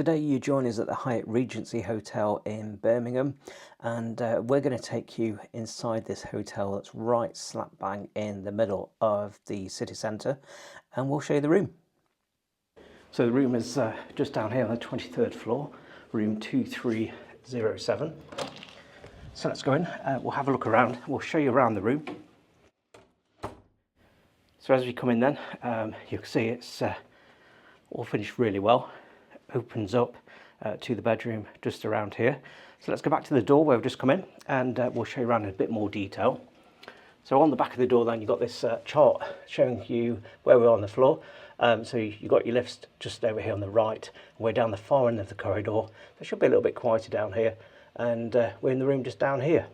Today you join us at the Hyatt Regency Hotel in Birmingham, and we're going to take you inside this hotel that's right slap bang in the middle of the city centre, and we'll show you the room. So the room is just down here on the 23rd floor, room 2307. So let's go in, we'll have a look around, we'll show you around the room. So as we come in then, you can see it's all finished really well. Opens up to the bedroom just around here. So let's go back to the door where we've just come in, and we'll show you around in a bit more detail. So on the back of the door then you've got this chart showing you where we're on the floor. So you've got your lifts just over here on the right, and we're down the far end of the corridor. So it should be a little bit quieter down here, and we're in the room just down here.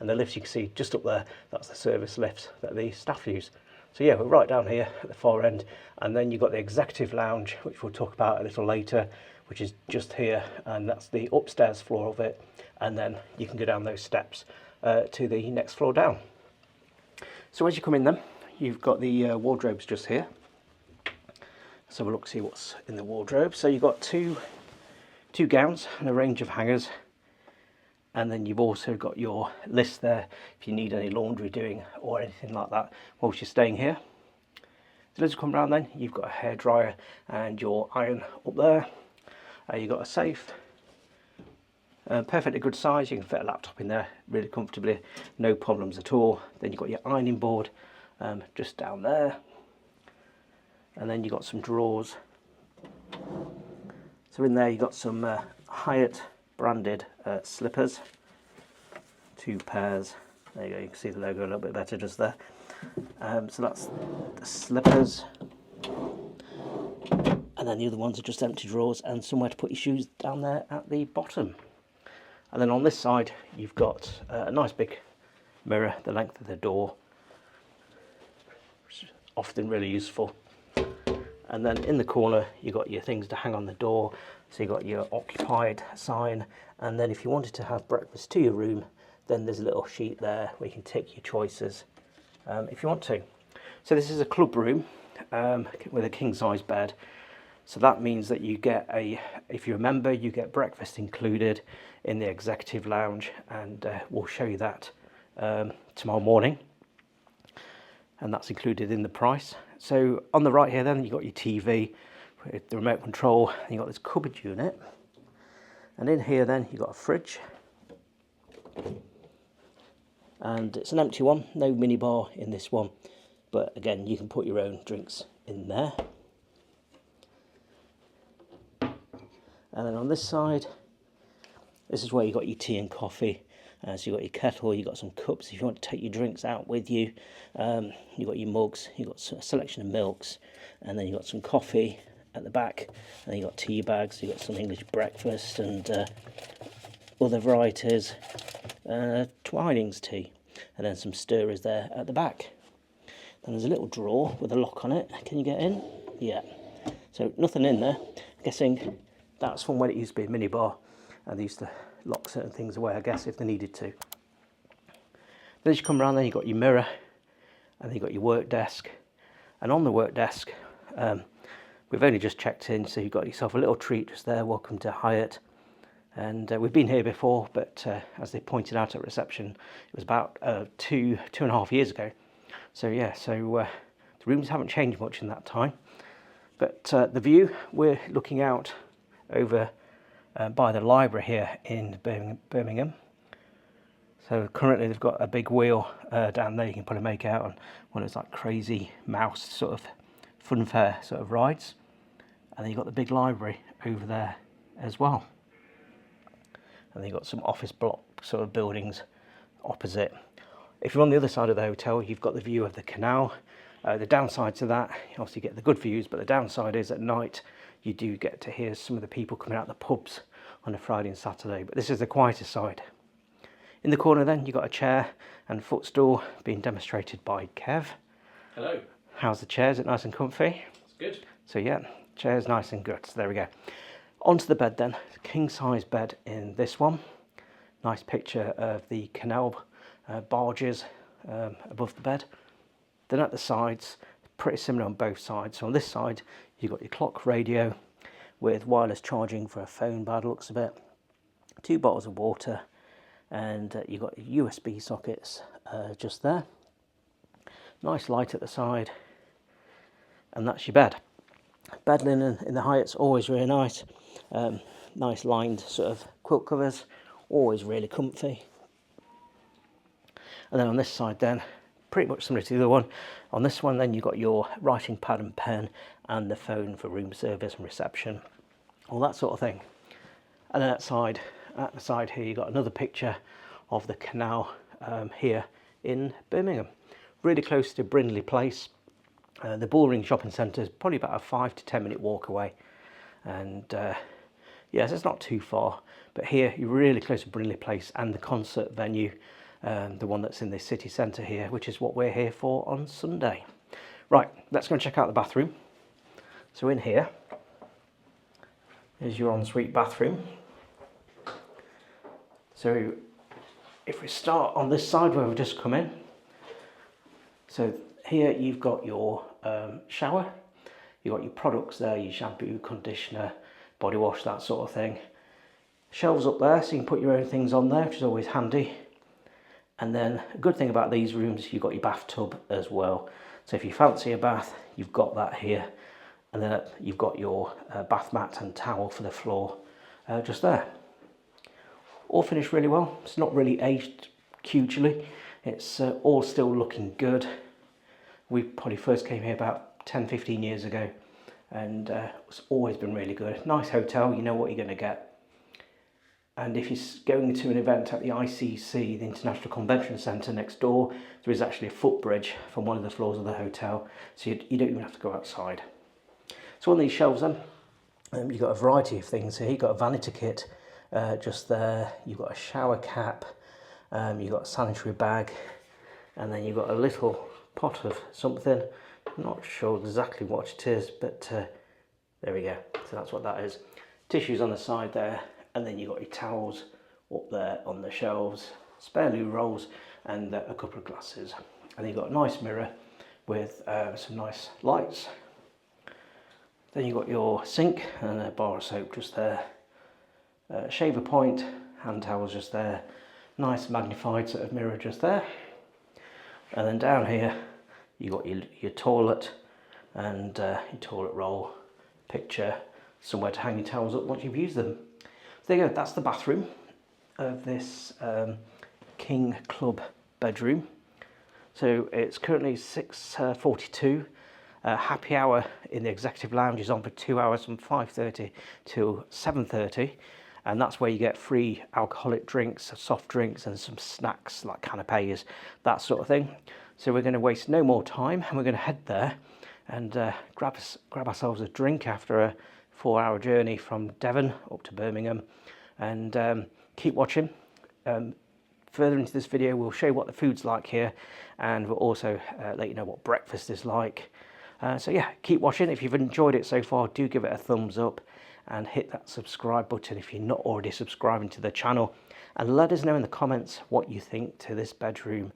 And the lifts you can see just up there, that's the service lifts that the staff use. So yeah, we're right down here at the far end, and then you've got the executive lounge, which we'll talk about a little later, which is just here, and that's the upstairs floor of it, and then you can go down those steps to the next floor down. So as you come in then, you've got the wardrobes just here. So we'll look see what's in the wardrobe. So you've got two gowns and a range of hangers. And then you've also got your list there if you need any laundry doing or anything like that whilst you're staying here. So let's come around then. You've got a hairdryer and your iron up there. You've got a safe, perfectly good size. You can fit a laptop in there really comfortably, no problems at all. Then you've got your ironing board just down there. And then you've got some drawers. So in there you've got some Hyatt branded slippers, 2 pairs. There you go, you can see the logo a little bit better just there. So that's the slippers, and then the other ones are just empty drawers and somewhere to put your shoes down there at the bottom. And then on this side you've got a nice big mirror the length of the door, which is often really useful. And then in the corner you've got your things to hang on the door. So you've got your occupied sign, and then if you wanted to have breakfast to your room, then there's a little sheet there where you can tick your choices if you want to. So this is a club room with a king size bed. So that means that you get if you're a member, you get breakfast included in the executive lounge, and we'll show you that tomorrow morning. And that's included in the price. So on the right here then you've got your TV with the remote control, and you've got this cupboard unit, and in here then you've got a fridge, and it's an empty one, no minibar in this one, but again you can put your own drinks in there. And then on this side, this is where you got your tea and coffee. So you've got your kettle, you've got some cups if you want to take your drinks out with you. You've got your mugs, you've got a selection of milks, and then you've got some coffee at the back, and then you've got tea bags, you've got some English breakfast and other varieties, Twinings tea, and then some stirrers there at the back. Then there's a little drawer with a lock on it. Can you get in? Yeah. So nothing in there. I'm guessing that's from when it used to be a minibar, and they used to lock certain things away, I guess, if they needed to. Then as you come around, then you've got your mirror, and then you've got your work desk. And on the work desk, we've only just checked in, so you've got yourself a little treat just there. Welcome to Hyatt. And we've been here before, but as they pointed out at reception, it was about 2.5 years ago. So yeah, the rooms haven't changed much in that time. But the view, we're looking out over by the library here in Birmingham. So currently they've got a big wheel down there you can probably make out on one of those like crazy mouse sort of funfair sort of rides. And then you've got the big library over there as well. And then you've got some office block sort of buildings opposite. If you're on the other side of the hotel, you've got the view of the canal. The downside to that, you obviously get the good views, but the downside is at night you do get to hear some of the people coming out of the pubs on a Friday and Saturday, but this is the quieter side. In the corner then you've got a chair and footstool being demonstrated by Kev. Hello. How's the chair? Is it nice and comfy? It's good. So yeah, chair's nice and good. So there we go. Onto the bed then. King size bed in this one. Nice picture of the canal barges above the bed. Then at the sides, pretty similar on both sides. So on this side, you've got your clock radio with wireless charging for a phone by the looks of it. 2 bottles of water, and you've got USB sockets just there. Nice light at the side, and that's your bed. Bed linen in the Hyatt's always really nice. Nice lined sort of quilt covers, always really comfy. And then on this side then, pretty much similar to the other one. On this one then you've got your writing pad and pen and the phone for room service and reception, all that sort of thing. And then at the side here you've got another picture of the canal here in Birmingham. Really close to Brindley Place. The Bullring Shopping Centre is probably about a 5 to 10 minute walk away. And yes, it's not too far. But here you're really close to Brindley Place and the concert venue, the one that's in the city centre here, which is what we're here for on Sunday. Right, let's go and check out the bathroom. So in here is your ensuite bathroom. So if we start on this side where we've just come in, so here you've got your shower, you've got your products there, your shampoo, conditioner, body wash, that sort of thing. Shelves up there so you can put your own things on there, which is always handy. And then a good thing about these rooms, you've got your bathtub as well. So if you fancy a bath, you've got that here. And then you've got your bath mat and towel for the floor just there. All finished really well. It's not really aged hugely. It's all still looking good. We probably first came here about 10-15 years ago, and it's always been really good. Nice hotel, you know what you're going to get. And if you're going to an event at the ICC, the International Convention Centre next door, there is actually a footbridge from one of the floors of the hotel, so you don't even have to go outside. So on these shelves then, you've got a variety of things here. You've got a vanity kit just there, you've got a shower cap, you've got a sanitary bag, and then you've got a little pot of something. I'm not sure exactly what it is, but there we go. So that's what that is. Tissues on the side there, and then you've got your towels up there on the shelves, spare loo rolls, and a couple of glasses. And you've got a nice mirror with some nice lights. Then you've got your sink and a bar of soap just there. Shaver point, hand towels just there. Nice magnified sort of mirror just there. And then down here, you've got your toilet and your toilet roll, picture, somewhere to hang your towels up once you've used them. So there you go, that's the bathroom of this King Club bedroom. So it's currently 6:42. Happy hour in the executive lounge is on for 2 hours from 5:30 till 7:30. And that's where you get free alcoholic drinks, soft drinks, and some snacks like canapes, that sort of thing. So we're going to waste no more time, and we're going to head there and grab ourselves a drink after a 4-hour journey from Devon up to Birmingham. And keep watching. Further into this video, we'll show you what the food's like here, and we'll also let you know what breakfast is like. So yeah, keep watching. If you've enjoyed it so far, do give it a thumbs up and hit that subscribe button if you're not already subscribing to the channel, and let us know in the comments what you think to this bedroom.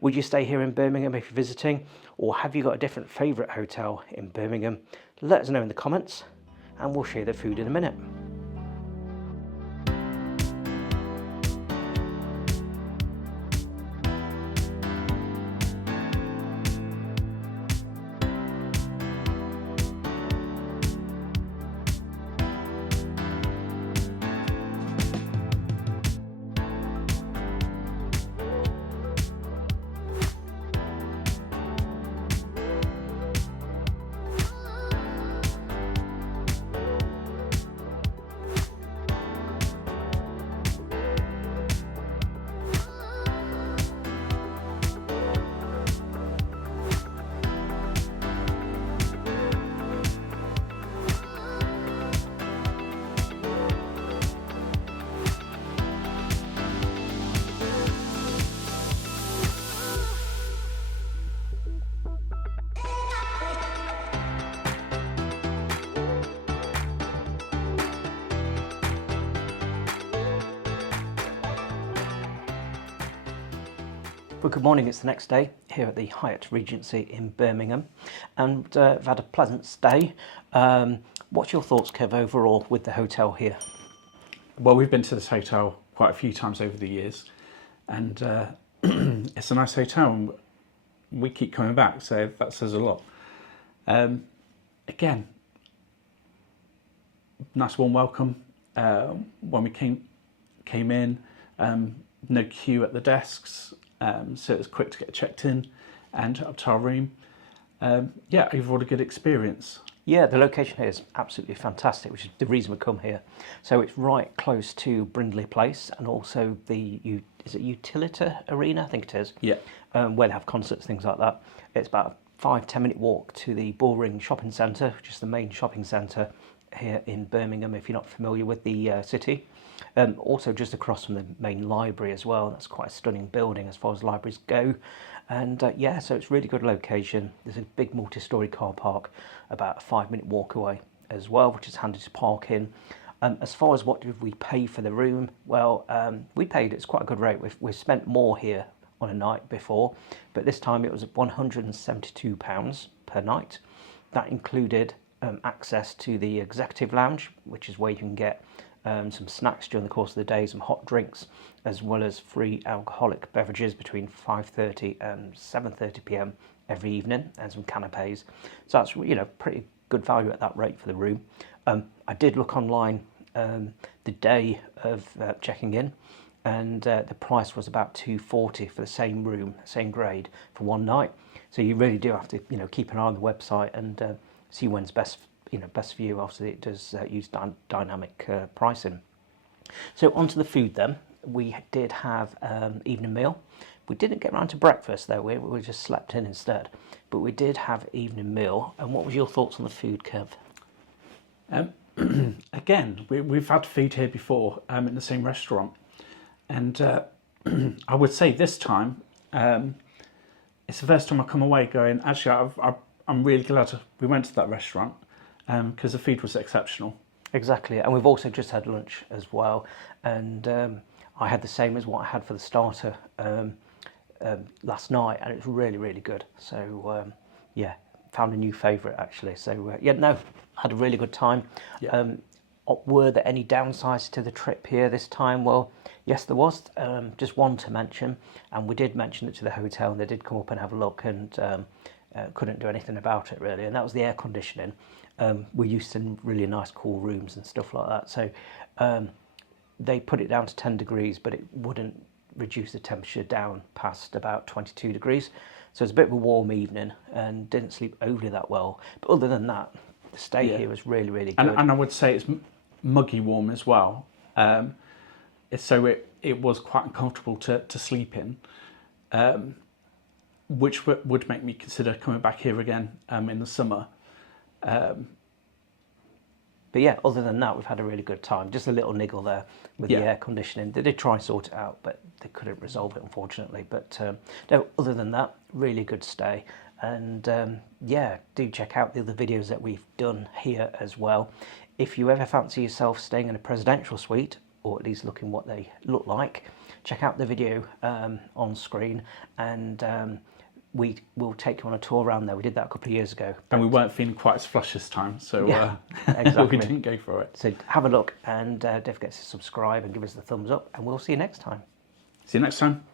Would you stay here in Birmingham if you're visiting, or have you got a different favourite hotel in Birmingham? Let us know in the comments, and we'll share the food in a minute. Well, good morning, it's the next day here at the Hyatt Regency in Birmingham, and I've had a pleasant stay. What's your thoughts, Kev, overall with the hotel here? Well, we've been to this hotel quite a few times over the years, and it's a nice hotel, and we keep coming back, so that says a lot. Again, nice warm welcome when we came in. No queue at the desks, so it was quick to get checked in and up to our room. Yeah, overall a good experience. Yeah, the location here is absolutely fantastic, which is the reason we come here. So it's right close to Brindley Place, and also is it Utilita Arena? I think it is. Yeah. Where they have concerts, things like that. It's about a 5-10 minute walk to the Bullring Shopping Centre, which is the main shopping centre here in Birmingham, if you're not familiar with the city. Also just across from the main library as well. That's quite a stunning building as far as libraries go. And yeah, so it's really good location. There's a big multi-storey car park about a 5-minute walk away as well, which is handy to park in. As far as what did we pay for the room, well, we paid, it's quite a good rate. We've spent more here on a night before, but this time it was £172 per night. That included access to the executive lounge, which is where you can get some snacks during the course of the day, some hot drinks, as well as free alcoholic beverages between 5:30 and 7:30 p.m. every evening, and some canapes. So that's, you know, pretty good value at that rate for the room. I did look online the day of checking in, and the price was about £240 for the same room, same grade, for one night. So you really do have to, you know, keep an eye on the website and see when's best, you know, best for you. Obviously, it does use dynamic pricing. So onto the food then. We did have evening meal. We didn't get around to breakfast though. We just slept in instead. But we did have evening meal. And what was your thoughts on the food, Kev? Again, we've had food here before in the same restaurant, and I would say this time it's the first time I come away going, actually, I'm really glad we went to that restaurant because the food was exceptional. Exactly, and we've also just had lunch as well, and I had the same as what I had for the starter last night, and it was really, really good. So yeah, found a new favourite actually. So yeah, no, had a really good time. Yeah. Were there any downsides to the trip here this time? Well, yes, there was. Just one to mention, and we did mention it to the hotel, and they did come up and have a look, and couldn't do anything about it really, and that was the air conditioning. We're used to really nice cool rooms and stuff like that, so they put it down to 10 degrees, but it wouldn't reduce the temperature down past about 22 degrees. So it's a bit of a warm evening, and didn't sleep overly that well. But other than that, the stay here was really, really good. And I would say it's muggy warm as well. So it was quite uncomfortable to sleep in, which would make me consider coming back here again in the summer. But yeah, other than that, we've had a really good time. Just a little niggle there with the air conditioning. They did try and sort it out, but they couldn't resolve it, unfortunately. But no, other than that, really good stay. And yeah, do check out the other videos that we've done here as well. If you ever fancy yourself staying in a presidential suite, or at least looking what they look like, check out the video on screen, and we will take you on a tour around there. We did that a couple of years ago. And we weren't feeling quite as flush this time, so exactly. We didn't go for it. So have a look, and don't forget to subscribe and give us the thumbs up, and we'll see you next time. See you next time.